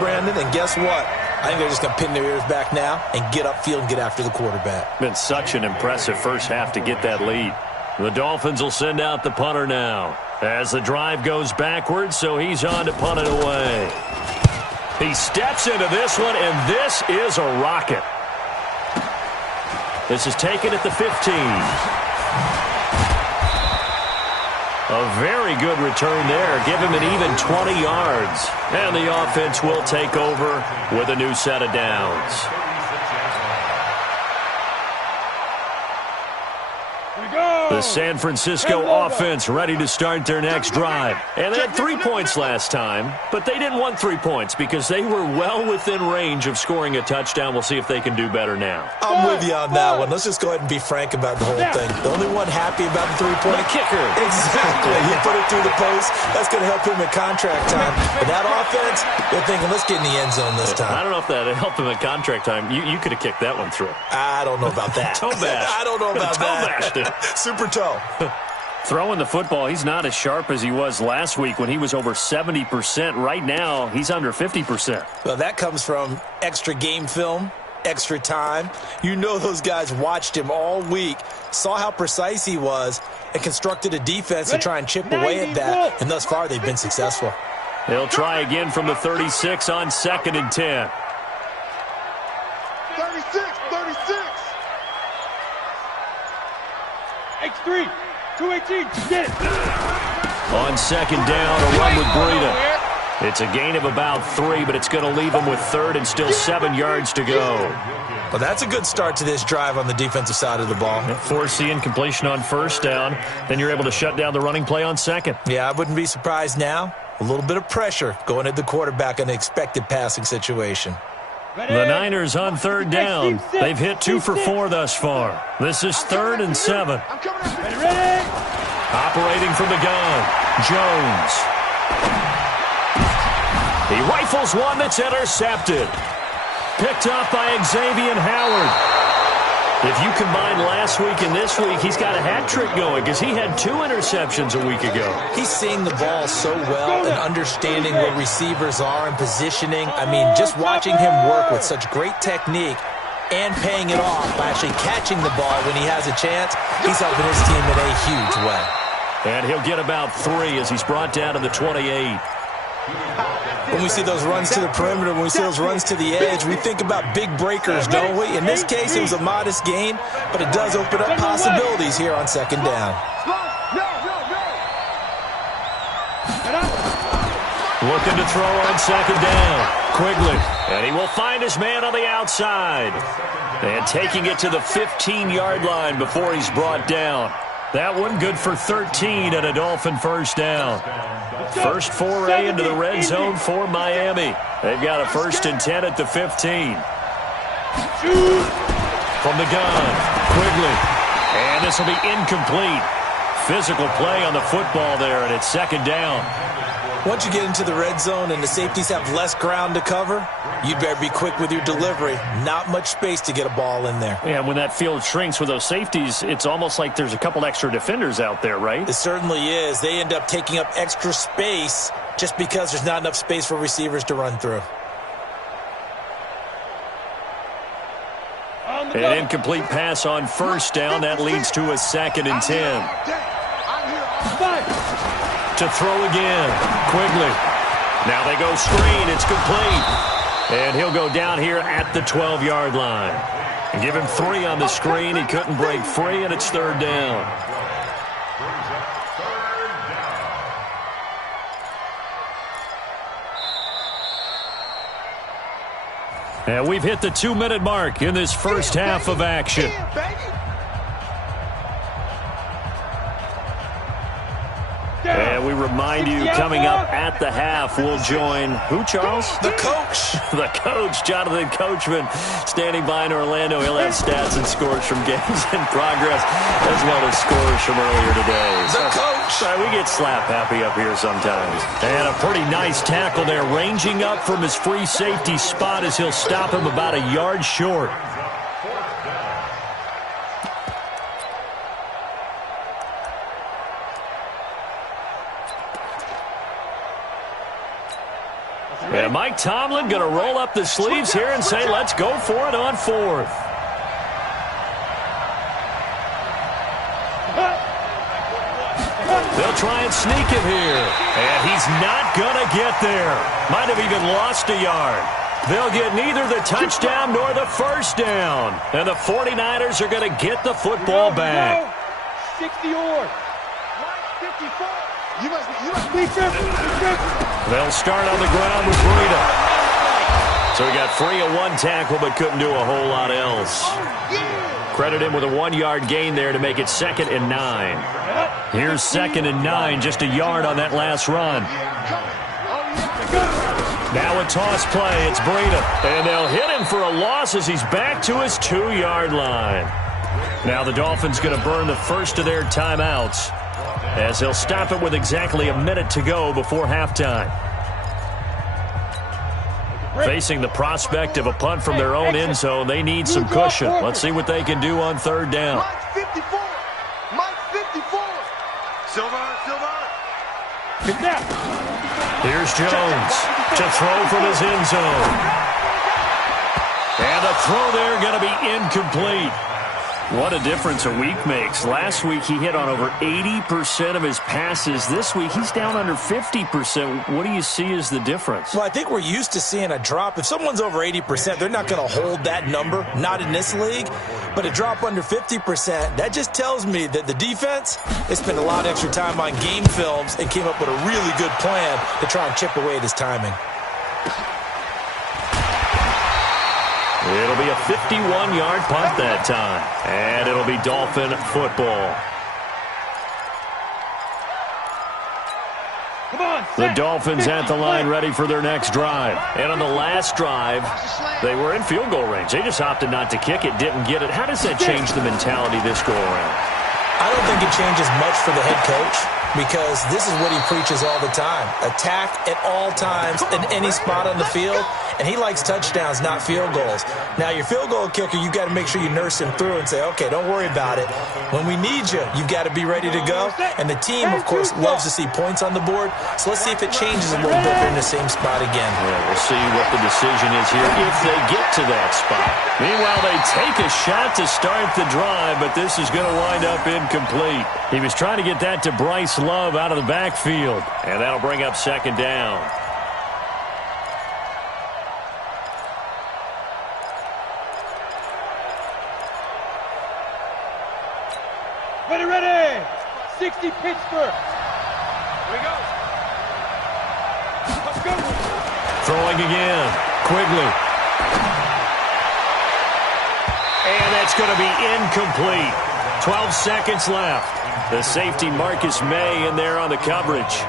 Brandon, and guess what? I think they're just going to pin their ears back now and get upfield and get after the quarterback. Been such an impressive first half to get that lead. The Dolphins will send out the punter now as the drive goes backwards, so he's on to punt it away. He steps into this one, and this is a rocket. This is taken at the 15. A very good return there. Give him an even 20 yards. And the offense will take over with a new set of downs. The San Francisco offense ready to start their next drive. And they had 3 points last time, but they didn't want 3 points because they were well within range of scoring a touchdown. We'll see if they can do better now. I'm with you on that one. Let's just go ahead and be frank about the whole thing. The only one happy about the three-point kicker. Exactly. He put it through the post. That's going to help him in contract time. But that offense, they're thinking, let's get in the end zone this time. I don't know if that helped him at contract time. You could have kicked that one through. I don't know about that. Toe bash. I don't know about that. Toe bashed it. Super toe. Throwing the football, he's not as sharp as he was last week when he was over 70%. Right now, he's under 50%. Well, that comes from extra game film, extra time. You know those guys watched him all week, saw how precise he was, and constructed a defense to try and chip away at that. And thus far, they've been successful. They'll try again from the 36 on 2nd and 10. 36. X3. 218, get it. On 2nd down, a run with Breida. It's a gain of about 3, but it's going to leave him with 3rd and still 7 yards to go. Well, that's a good start to this drive on the defensive side of the ball. Force the incompletion on 1st down. Then you're able to shut down the running play on 2nd. Yeah, I wouldn't be surprised now. A little bit of pressure going at the quarterback in an expected passing situation. The Niners on 3rd down. They've hit 2 for 4 thus far. This is 3rd and 7. Operating from the gun, Jones. He rifles one that's intercepted. Picked up by Xavier Howard. If you combine last week and this week, he's got a hat trick going because he had 2 interceptions a week ago. He's seeing the ball so well and understanding where receivers are and positioning. I mean, just watching him work with such great technique and paying it off by actually catching the ball when he has a chance, he's helping his team in a huge way. And he'll get about 3 as he's brought down to the 28. When we see those runs to the perimeter, when we see those runs to the edge, we think about big breakers, don't we? In this case, it was a modest gain, but it does open up possibilities here on 2nd down. Looking to throw on 2nd down. Quigley. And he will find his man on the outside. And taking it to the 15-yard line before he's brought down. That one good for 13 and a Dolphin 1st down. First foray into the red zone for Miami. They've got a 1st and 10 at the 15. From the gun, Quigley. And this will be incomplete. Physical play on the football there, and it's 2nd down. Once you get into the red zone and the safeties have less ground to cover, you'd better be quick with your delivery. Not much space to get a ball in there. Yeah, when that field shrinks with those safeties, it's almost like there's a couple extra defenders out there, right? It certainly is. They end up taking up extra space just because there's not enough space for receivers to run through. An incomplete pass on 1st down. That leads to a 2nd and 10. To throw again. Quigley. Now they go screen. It's complete. And he'll go down here at the 12-yard line. And give him 3 on the screen. He couldn't break free, and it's 3rd down. And we've hit the 2-minute mark in this first half of action. And we remind you, coming up at the half, we'll join who, Charles? The coach. The coach, Jonathan Coachman, standing by in Orlando. He'll have stats and scores from games in progress, as well as scores from earlier today. The coach. We get slap happy up here sometimes. And a pretty nice tackle there, ranging up from his free safety spot as he'll stop him about a yard short. And Mike Tomlin going to roll up the sleeves here and say, let's go for it on fourth. They'll try and sneak it here. And he's not going to get there. Might have even lost a yard. They'll get neither the touchdown nor the first down. And the 49ers are going to get the football back. 60 or 54. They'll start on the ground with Breida. So he got free of one tackle but couldn't do a whole lot else. Credit him with a 1-yard gain there to make it 2nd and 9. Here's 2nd and 9, just a yard on that last run. Now a toss play, it's Breida. And they'll hit him for a loss as he's back to his 2-yard line. Now the Dolphins going to burn the first of their timeouts as they'll stop it with exactly a minute to go before halftime. Facing the prospect of a punt from their own end zone, they need some cushion. Let's see what they can do on 3rd down. Mike 54. Mike 54. Silver. Here's Jones to throw from his end zone. And the throw there going to be incomplete. What a difference a week makes. Last week he hit on over 80% of his passes. This week he's down under 50%. What do you see as the difference? Well, I think we're used to seeing a drop. If someone's over 80%, they're not going to hold that number, not in this league. But a drop under 50%, that just tells me that the defense, they spent a lot of extra time on game films and came up with a really good plan to try and chip away at his timing. It'll be a 51-yard punt that time. And it'll be Dolphin football. The Dolphins at the line ready for their next drive. And on the last drive, they were in field goal range. They just opted not to kick it, didn't get it. How does that change the mentality this go around? I don't think it changes much for the head coach because this is what he preaches all the time. Attack at all times in any spot on the field. And he likes touchdowns, not field goals. Now, your field goal kicker, you've got to make sure you nurse him through and say, okay, don't worry about it. When we need you, you've got to be ready to go. And the team, of course, loves to see points on the board. So let's see if it changes a little bit. They're in the same spot again. Yeah, we'll see what the decision is here if they get to that spot. Meanwhile, they take a shot to start the drive, but this is going to wind up incomplete. He was trying to get that to Bryce Love out of the backfield. And that'll bring up 2nd down. Ready. 60 Pittsburgh. Here we go. Let's go. Throwing again. Quigley. And that's going to be incomplete. 12 seconds left. The safety Marcus May in there on the coverage.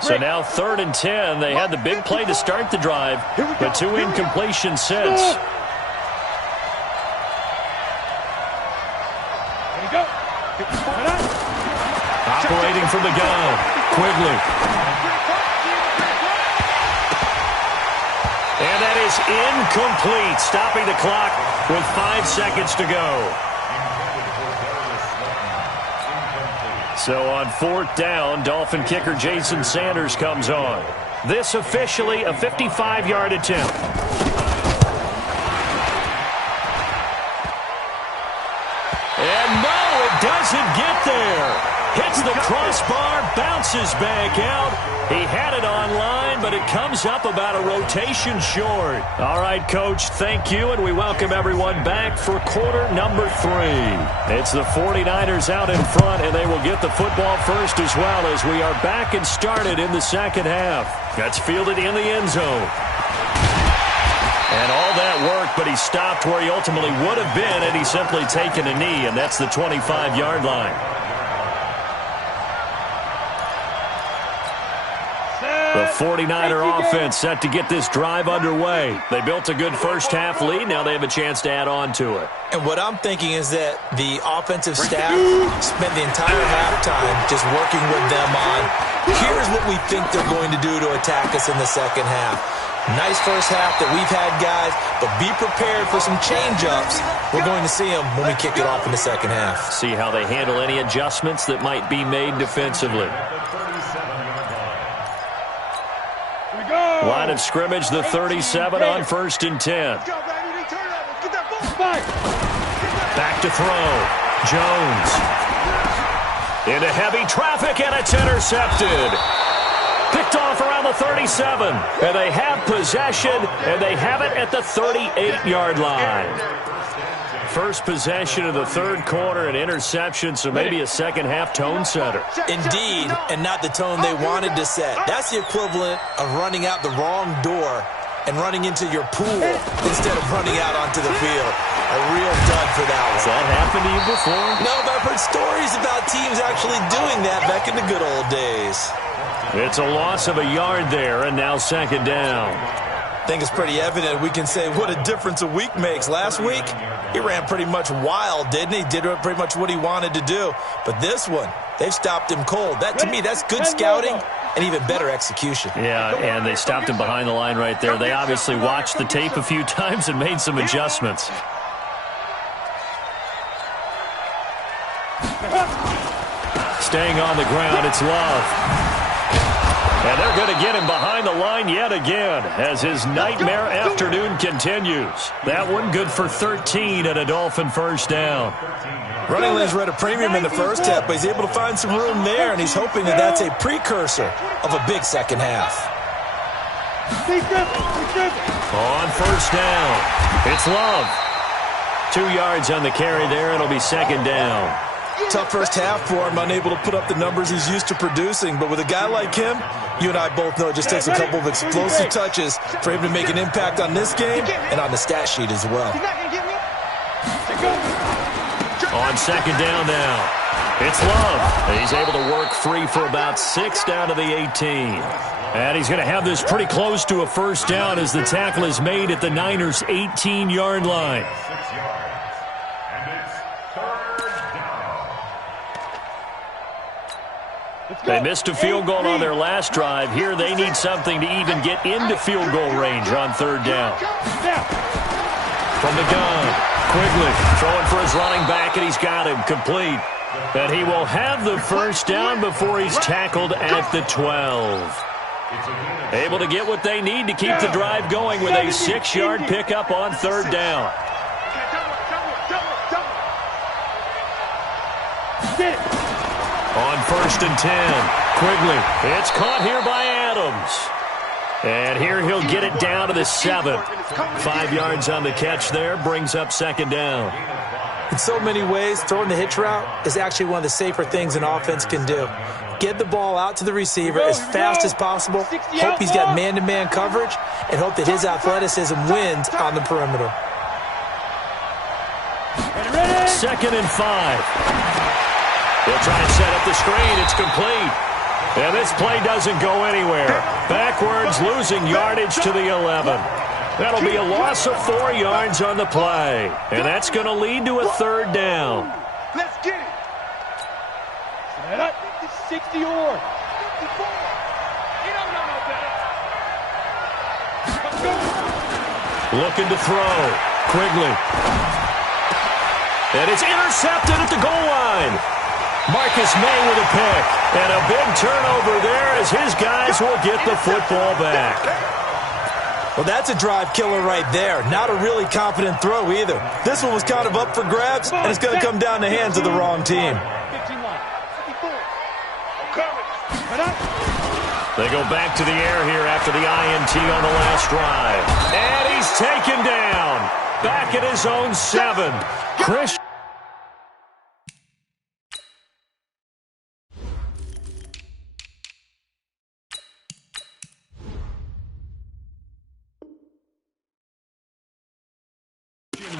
So now 3rd and 10. They had the big play to start the drive, but 2 incompletions since. Operating from the gun, Quigley. And that is incomplete, stopping the clock with 5 seconds to go. So on 4th down, Dolphin kicker Jason Sanders comes on. This officially a 55-yard attempt. And no, it doesn't get there. Hits the crossbar, bounces back out. He had it online, but it comes up about a rotation short. All right, Coach, thank you, and we welcome everyone back for quarter number 3. It's the 49ers out in front, and they will get the football first as well as we are back and started in the second half. That's fielded in the end zone. And all that work, but he stopped where he ultimately would have been had he simply taken a knee, and that's the 25-yard line. The 49er offense set to get this drive underway. They built a good first-half lead. Now they have a chance to add on to it. And what I'm thinking is that the offensive staff spent the entire halftime just working with them on, here's what we think they're going to do to attack us in the second half. Nice first half that we've had, guys, but be prepared for some change-ups. We're going to see them when we kick it off in the second half. See how they handle any adjustments that might be made defensively. Line of scrimmage, the 37 on 1st and 10. Back to throw. Jones. Into heavy traffic, and it's intercepted. Picked off around the 37. And they have possession, and they have it at the 38-yard line. First possession of the third quarter, an interception, so maybe a second-half tone setter. Indeed, and not the tone they wanted to set. That's the equivalent of running out the wrong door and running into your pool instead of running out onto the field. A real dud for that one. Has that happened to you before? No, but I've heard stories about teams actually doing that back in the good old days. It's a loss of a yard there, and now second down. I think it's pretty evident we can say what a difference a week makes. Last week, he ran pretty much wild, didn't he? Did pretty much what he wanted to do. But this one, they've stopped him cold. That, to me, that's good scouting and even better execution. Yeah, and they stopped him behind the line right there. They obviously watched the tape a few times and made some adjustments. Staying on the ground, it's Love. And they're going to get him behind the line yet again as his nightmare afternoon continues. That one good for 13 and a Dolphin first down. Running lanes were at a premium in the first half, but he's able to find some room there, and he's hoping that that's a precursor of a big second half. On first down, it's Love. 2 yards on the carry there. It'll be second down. Tough first half for him, unable to put up the numbers he's used to producing. But with a guy like him, you and I both know it just takes a couple of explosive touches for him to make an impact on this game and on the stat sheet as well. On second down now, it's Love. He's able to work free for about 6 down to the 18. And he's going to have this pretty close to a first down as the tackle is made at the Niners' 18-yard line. They missed a field goal on their last drive. Here they need something to even get into field goal range on third down. From the gun, Quigley throwing for his running back, and he's got him complete. And he will have the first down before he's tackled at the 12. Able to get what they need to keep the drive going with a 6-yard pickup on third down. On first and 10, Quigley. It's caught here by Adams. And here he'll get it down to the 7. 5 yards on the catch there, brings up second down. In so many ways, throwing the hitch route is actually one of the safer things an offense can do. Get the ball out to the receiver as fast as possible, hope he's got man-to-man coverage, and hope that his athleticism wins on the perimeter. Second and 5. They'll try and set up the screen. It's complete. And this play doesn't go anywhere. Backwards, losing yardage to the 11. That'll be a loss of 4 yards on the play. And that's going to lead to a third down. Let's get it. 60 or 54. You don't know no better. Looking to throw. Quigley. And it's intercepted at the goal line. Marcus May with a pick. And a big turnover there as his guys will get the football back. Well, that's a drive killer right there. Not a really confident throw either. This one was kind of up for grabs, and it's going to come down the hands of the wrong team. They go back to the air here after the INT on the last drive. And he's taken down. Back at his own 7. Chris.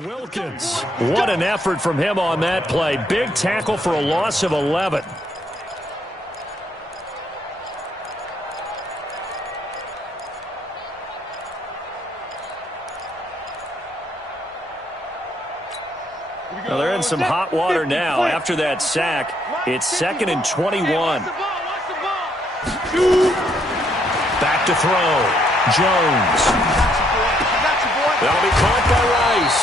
Wilkins. What an effort from him on that play. Big tackle for a loss of 11. Well, they're in some hot water now. After that sack, it's 2nd and 21. Back to throw. Jones. That'll be caught by Rice.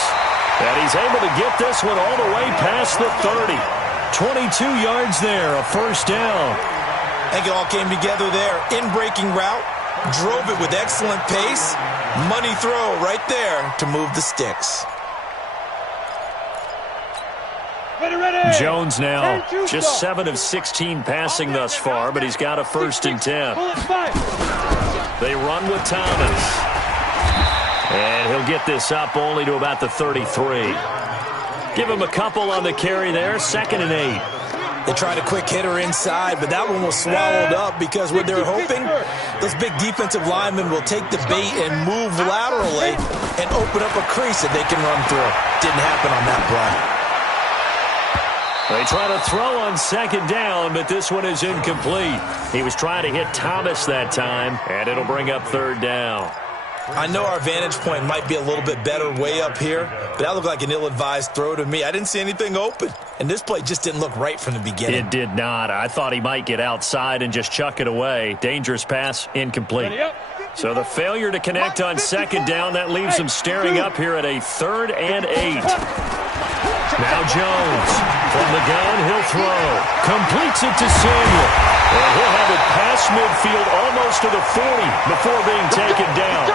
And he's able to get this one all the way past the 30. 22 yards there, a first down. I think it all came together there. In-breaking route, drove it with excellent pace. Money throw right there to move the sticks. Ready. Jones now just 7 of 16 passing thus far, but he's got a 1st and 10. They run with Thomas. And he'll get this up only to about the 33. Give him a couple on the carry there, 2nd and 8. They tried a quick hitter inside, but that one was swallowed up because what they're hoping, those big defensive linemen will take the bait and move laterally and open up a crease that they can run through. Didn't happen on that play. They try to throw on 2nd down, but this one is incomplete. He was trying to hit Thomas that time, and it'll bring up 3rd down. I know our vantage point might be a little bit better way up here, but that looked like an ill-advised throw to me. I didn't see anything open, and this play just didn't look right from the beginning. It did not. I thought he might get outside and just chuck it away. Dangerous pass, incomplete. So the failure to connect on 2nd down, that leaves him staring up here at a 3rd and 8. Now Jones from the gun, he'll throw. Completes it to Samuel. And he'll have it past midfield almost to the 40 before being taken down.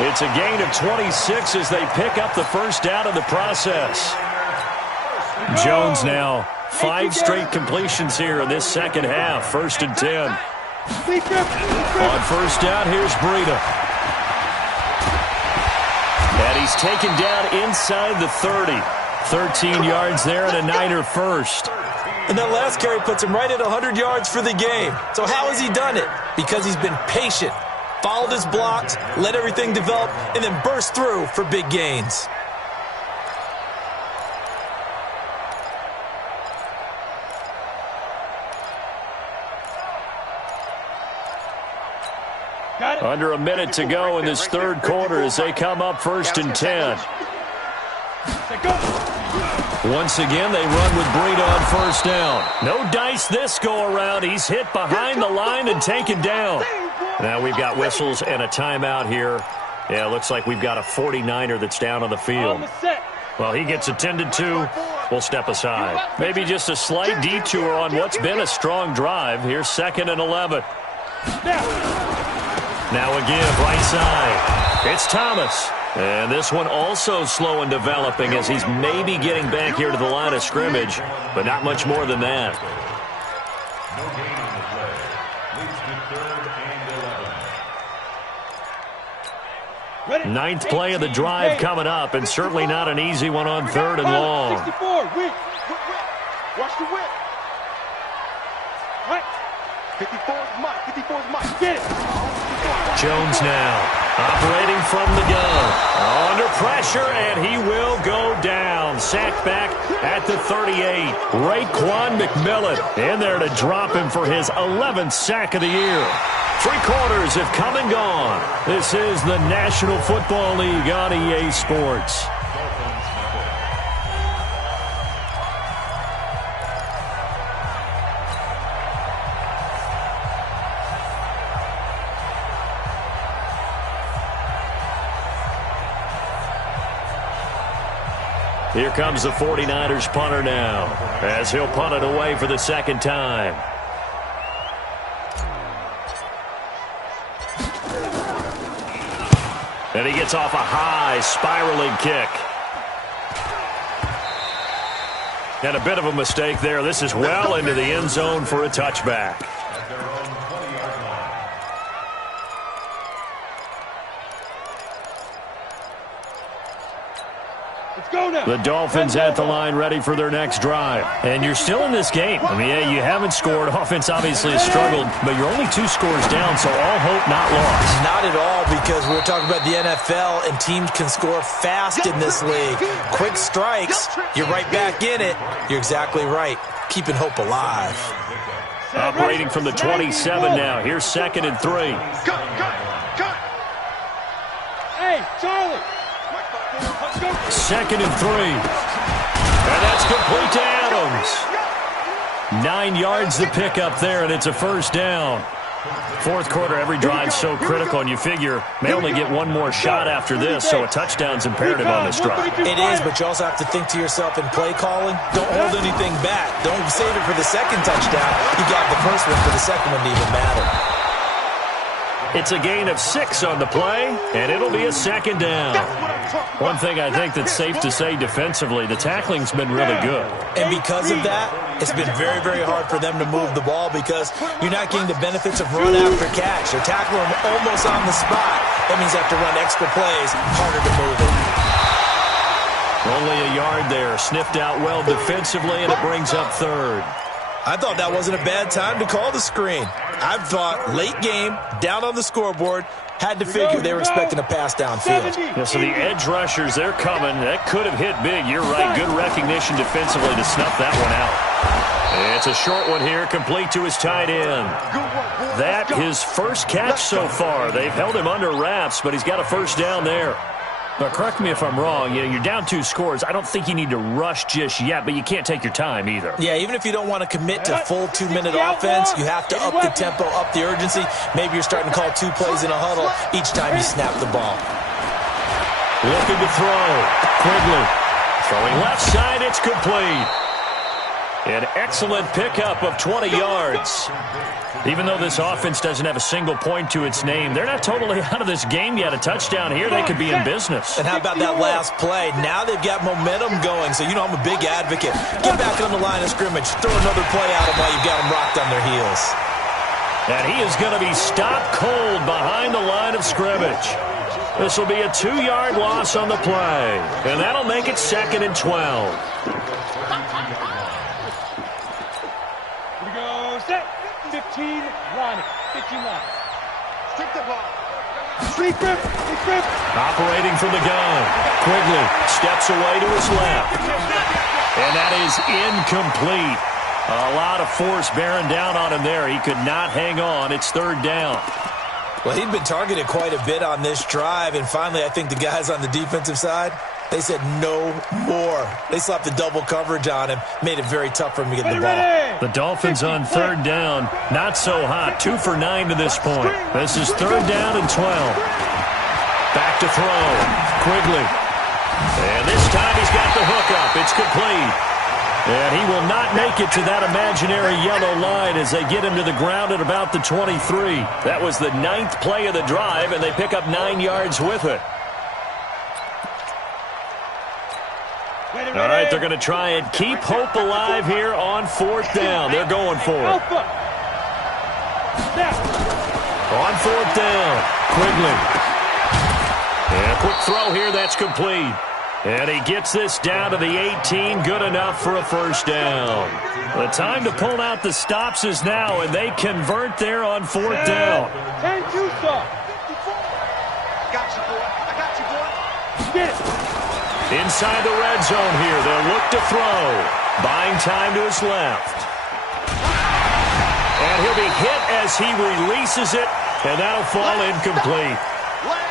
It's a gain of 26 as they pick up the first down in the process. Jones now 5 straight completions here in this 2nd half. 1st and 10. On 1st down, here's Breida. And he's taken down inside the 30. 13 yards there and a Niner first. And that last carry puts him right at 100 yards for the game. So how has he done it? Because he's been patient, followed his blocks, let everything develop, and then burst through for big gains. Under a minute to go in this 3rd quarter as they come up 1st and 10. Once again, they run with Breida on 1st down. No dice this go-around. He's hit behind the line and taken down. Now we've got whistles and a timeout here. Yeah, it looks like we've got a 49er that's down on the field. Well, he gets attended to. We'll step aside. Maybe just a slight detour on what's been a strong drive. Here's 2nd and 11. Now again, right side. It's Thomas. And this one also slow and developing as he's maybe getting back here to the line of scrimmage, but not much more than that. Ninth play of the drive coming up, and certainly not an easy one on 3rd and long. 64, whip. Watch the whip. Right. 54's Mike. Get it. Jones now operating from the gun. Under pressure, and he will go down. Sacked back at the 38. Raekwon McMillan in there to drop him for his 11th sack of the year. 3 quarters have come and gone. This is the National Football League on EA Sports. Here comes the 49ers punter now, as he'll punt it away for the 2nd time. And he gets off a high spiraling kick. And a bit of a mistake there. This is well into the end zone for a touchback. The Dolphins at the line ready for their next drive. And you're still in this game. I mean, yeah, you haven't scored. Offense obviously has struggled, but you're only 2 scores down, so all hope not lost. Not at all, because we're talking about the NFL, and teams can score fast in this league. Quick strikes, you're right back in it. You're exactly right. Keeping hope alive. Operating from the 27 now. Here's 2nd and 3. Cut. Hey, Charlie. 2nd and 3. And that's complete to Adams. 9 yards to pick up there, and it's a first down. Fourth quarter, every drive's so critical, and you figure may only get one more shot after this, so a touchdown's imperative on this drive. It is, but you also have to think to yourself in play calling, don't hold anything back. Don't save it for the second touchdown. You got the first one for the second one to even matter. It's a gain of 6 on the play, and it'll be a second down. One thing I think that's safe to say defensively, the tackling's been really good. And because of that, it's been very, very hard for them to move the ball because you're not getting the benefits of run after catch. They're tackling them almost on the spot. That means they have to run extra plays, harder to move it. Only a yard there, sniffed out well defensively, and it brings up third. I thought that wasn't a bad time to call the screen. I thought late game, down on the scoreboard, had to figure they were expecting a pass downfield. Yeah, so the edge rushers, they're coming. That could have hit big. You're right. Good recognition defensively to snuff that one out. It's a short one here, complete to his tight end. That his first catch so far. They've held him under wraps, but he's got a first down there. But correct me if I'm wrong, you're down 2 scores. I don't think you need to rush just yet, but you can't take your time either. Yeah, even if you don't want to commit to full 2-minute offense, you have to up the tempo, up the urgency. Maybe you're starting to call 2 plays in a huddle each time you snap the ball. Looking to throw. Quigley. Throwing left side, it's complete. An excellent pickup of 20 yards. Even though this offense doesn't have a single point to its name, they're not totally out of this game yet. A touchdown here, they could be in business. And how about that last play? Now they've got momentum going, so you know I'm a big advocate. Get back on the line of scrimmage. Throw another play at them while you've got them rocked on their heels. And he is going to be stopped cold behind the line of scrimmage. This will be a 2-yard loss on the play, and that'll make it 2nd and 12. 15 line. 15 line. Stick the ball. Operating from the gun. Quigley steps away to his left. And that is incomplete. A lot of force bearing down on him there. He could not hang on. It's 3rd down. Well, he'd been targeted quite a bit on this drive, and finally I think the guys on the defensive side, they said no more. They slapped the double coverage on him, made it very tough for him to get the ball. The Dolphins on 3rd down, not so hot. 2 for 9 to this point. This is 3rd down and 12. Back to throw. Quigley. And this time he's got the hook up. It's complete. And he will not make it to that imaginary yellow line as they get him to the ground at about the 23. That was the 9th play of the drive, and they pick up 9 yards with it. All right, they're going to try and keep hope alive here on 4th down. They're going for it. On 4th down, Quigley. And a quick throw here, that's complete. And he gets this down to the 18, good enough for a first down. The time to pull out the stops is now, and they convert there on 4th down. 10-2 stop. Got you, boy. I got you, boy. Get it. Inside the red zone here, they'll look to throw. Buying time to his left. And he'll be hit as he releases it, and that'll fall incomplete.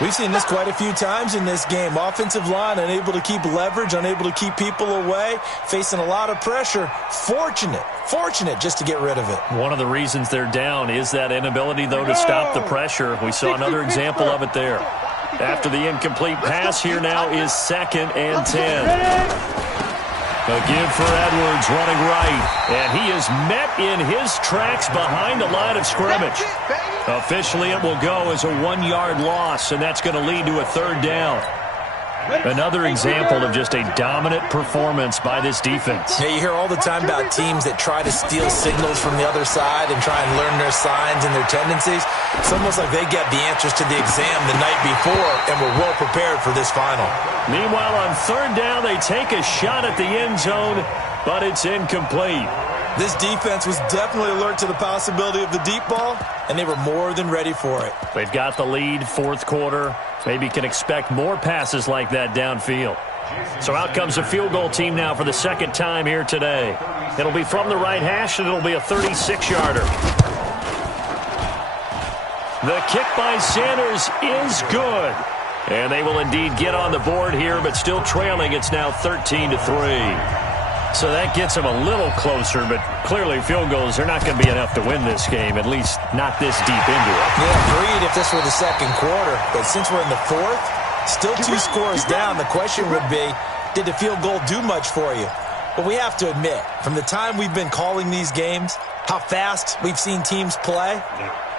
We've seen this quite a few times in this game. Offensive line unable to keep leverage, unable to keep people away, facing a lot of pressure. Fortunate just to get rid of it. One of the reasons they're down is that inability, though, to stop the pressure. We saw another example of it there. After the incomplete pass, here now is 2nd and 10. A give for Edwards running right, and he is met in his tracks behind the line of scrimmage. Officially, it will go as a 1-yard loss, and that's going to lead to a 3rd down. Another example of just a dominant performance by this defense. Yeah, you hear all the time about teams that try to steal signals from the other side and try and learn their signs and their tendencies. It's almost like they get the answers to the exam the night before and were well prepared for this final. Meanwhile, on 3rd down, they take a shot at the end zone, but it's incomplete. This defense was definitely alert to the possibility of the deep ball, and they were more than ready for it. They've got the lead, 4th quarter. Maybe can expect more passes like that downfield. So out comes a field goal team now for the 2nd time here today. It'll be from the right hash, and it'll be a 36-yarder. The kick by Sanders is good. And they will indeed get on the board here, but still trailing. It's now 13-3. So that gets them a little closer, but clearly field goals are not going to be enough to win this game, at least not this deep into it. Yeah, agreed if this were the second quarter. But since we're in the fourth, still 2 scores down, the question would be, did the field goal do much for you? But we have to admit, from the time we've been calling these games, how fast we've seen teams play,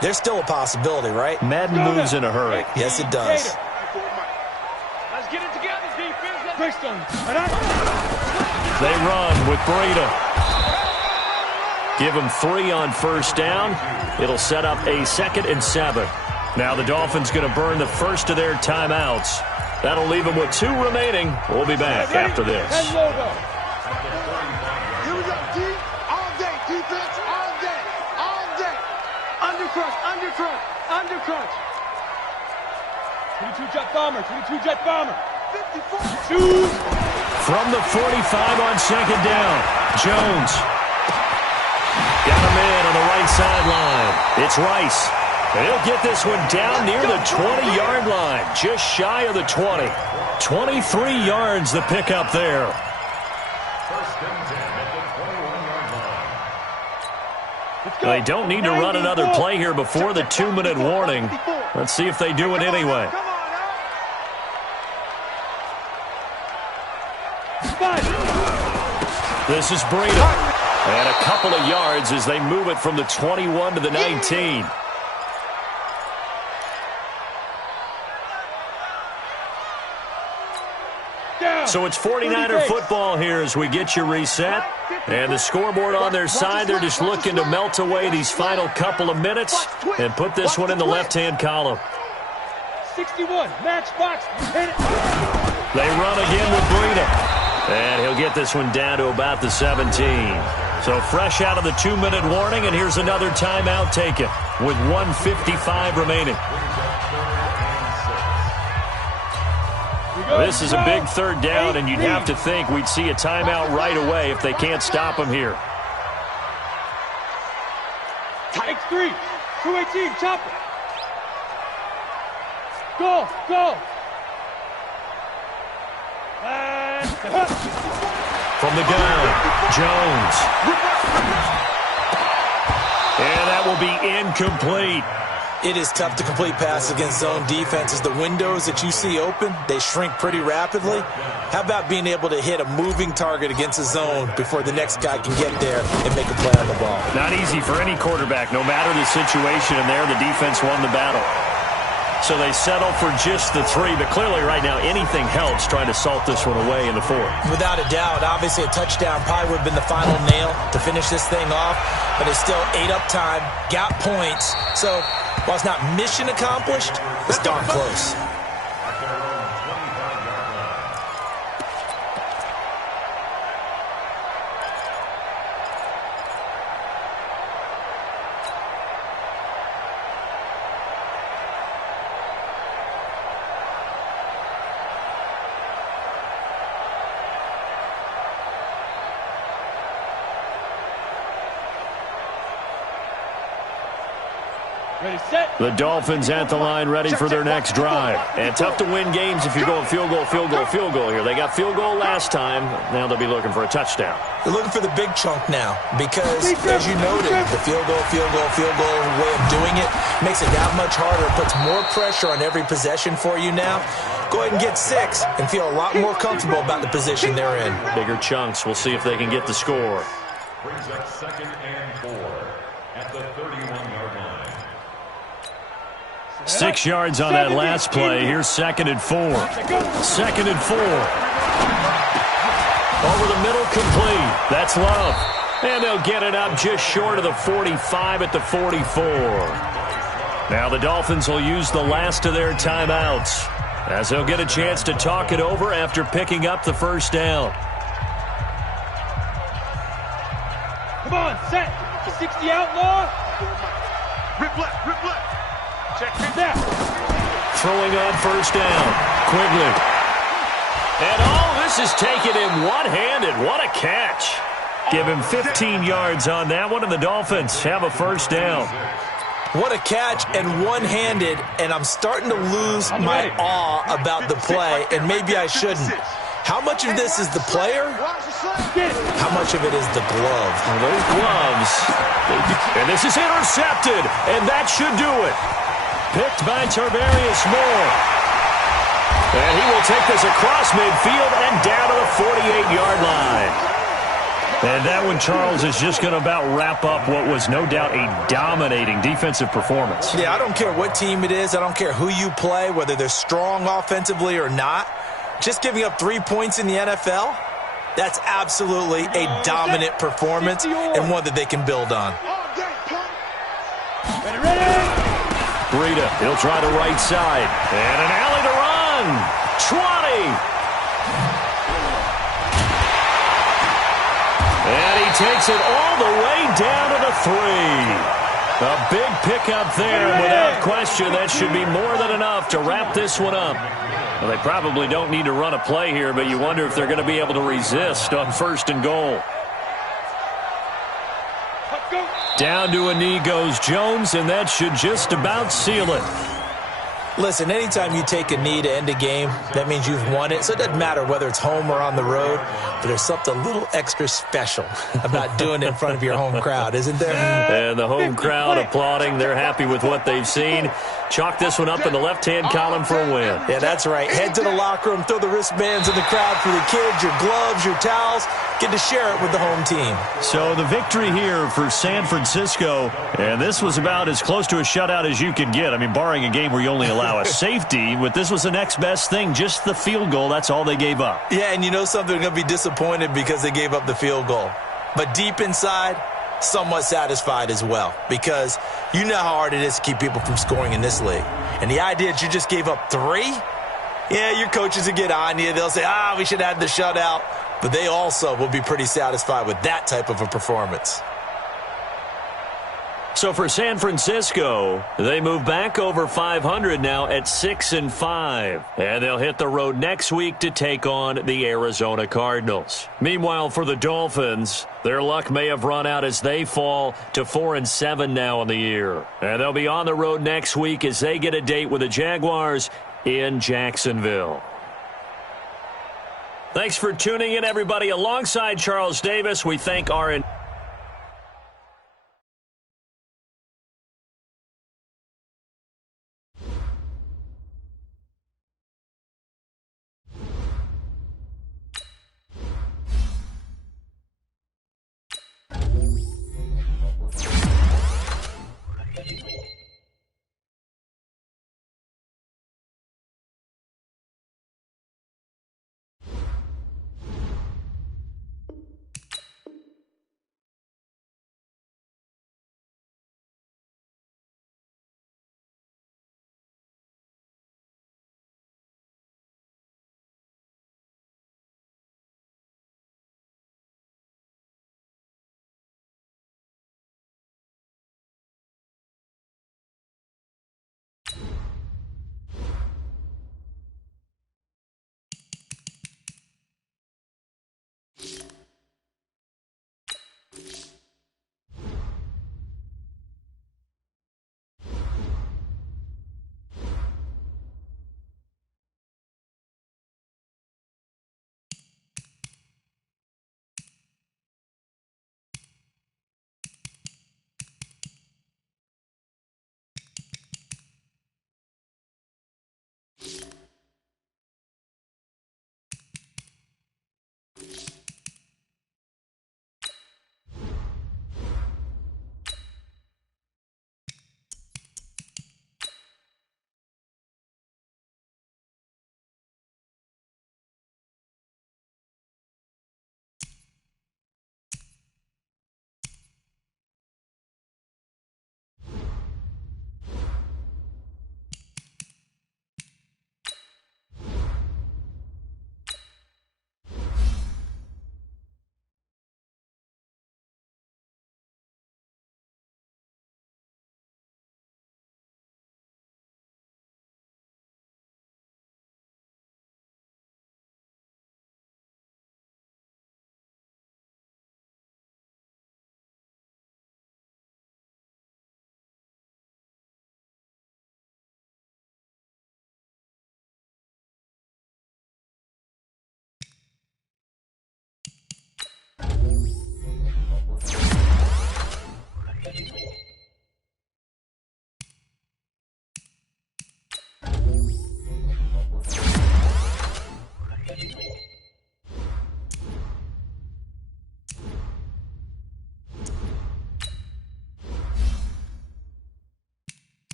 there's still a possibility, right? Madden moves in a hurry. Yes, it does. Let's get it together, defense. They run with Breida. Give them 3 on first down. It'll set up a 2nd and 7. Now the Dolphins going to burn the first of their timeouts. That'll leave them with 2 remaining. We'll be back after this. Here we go, D. All day, defense, all day, all day. Undercrunch, undercrunch, undercrunch. 22 jet bomber, 22 jet bomber. 54. Shoot. From the 45 on 2nd down, Jones. Got him in on the right sideline. It's Rice. And he'll get this one down near the 20-yard line, just shy of the 20. 23 yards the pickup there. They don't need to run another play here before the 2-minute warning. Let's see if they do it anyway. This is Breida. And a couple of yards as they move it from the 21 to the 19. So it's 49er football here as we get you reset. And the scoreboard on their side, they're just looking to melt away these final couple of minutes and put this one in the left-hand column. 61, matchbox. They run again with Breida. And he'll get this one down to about the 17. So fresh out of the 2-minute warning, and here's another timeout taken with 1:55 remaining. This is a big 3rd down, and you'd have to think we'd see a timeout right away if they can't stop him here. X3, 218, chopper. Go, go. From the gun, Jones. And that will be incomplete. It is tough to complete passes against zone defenses. The windows that you see open, they shrink pretty rapidly. How about being able to hit a moving target against a zone before the next guy can get there and make a play on the ball? Not easy for any quarterback, no matter the situation, and there the defense won the battle. So they settle for just the 3, but clearly right now anything helps trying to salt this one away in the 4th. Without a doubt, obviously a touchdown probably would have been the final nail to finish this thing off, but it's still ate up time, got points. So while it's not mission accomplished, it's darn close. Ready, set. The Dolphins at the line ready for their next drive. And tough to win games if you're going field goal, field goal, field goal here. They got field goal last time. Now they'll be looking for a touchdown. They're looking for the big chunk now because, as you noted, the field goal way of doing it makes it that much harder. It puts more pressure on every possession for you now. Go ahead and get 6 and feel a lot more comfortable about the position they're in. Bigger chunks. We'll see if they can get the score. Brings up 2nd and 4 at the 31-yard line. 6 yards on that last play. Here's 2nd and 4. 2nd and 4. Over the middle, complete. That's Love. And they'll get it up just short of the 45 at the 44. Now the Dolphins will use the last of their timeouts as they'll get a chance to talk it over after picking up the first down. Come on, set. 60 outlaw. Rip left, rip left. Check that. Throwing on first down. Quigley. And this is taken in one-handed. What a catch. Give him 15 yards on that one, and the Dolphins have a first down. What a catch and one-handed, and I'm starting to lose my awe about the play, and maybe I shouldn't. How much of this is the player? How much of it is the glove? Well, those gloves. And this is intercepted, and that should do it. Picked by Tarvarius Moore. And he will take this across midfield and down to the 48-yard line. And that one, Charles, is just going to about wrap up what was no doubt a dominating defensive performance. Yeah, I don't care what team it is. I don't care who you play, whether they're strong offensively or not. Just giving up 3 points in the NFL, that's absolutely a dominant performance and one that they can build on. Breida, he'll try the right side. And an alley to run. 20. And he takes it all the way down to the 3. A big pickup there. Without question, that should be more than enough to wrap this one up. Well, they probably don't need to run a play here, but you wonder if they're going to be able to resist on 1st and goal. Down to a knee goes Jones, and that should just about seal it. Listen, anytime you take a knee to end a game, that means you've won it. So it doesn't matter whether it's home or on the road, but there's something a little extra special about doing it in front of your home crowd, isn't there? And the home crowd applauding. They're happy with what they've seen. Chalk this one up in the left-hand column for a win. Yeah, that's right. Head to the locker room, throw the wristbands in the crowd for the kids, your gloves, your towels. Get to share it with the home team. So the victory here for San Francisco, and this was about as close to a shutout as you can get. I mean, barring a game where you only allow a safety, but this was the next best thing, just the field goal. That's all they gave up. Yeah, and you know something, they're going to be disappointed because they gave up the field goal. But deep inside, somewhat satisfied as well, because you know how hard it is to keep people from scoring in this league. And the idea that you just gave up 3, yeah, your coaches will get on you. They'll say, we should have had the shutout. But they also will be pretty satisfied with that type of a performance. So for San Francisco, they move back over 500 now at 6-5. And they'll hit the road next week to take on the Arizona Cardinals. Meanwhile, for the Dolphins, their luck may have run out as they fall to 4-7 now in the year. And they'll be on the road next week as they get a date with the Jaguars in Jacksonville. Thanks for tuning in, everybody. Alongside Charles Davis, we thank our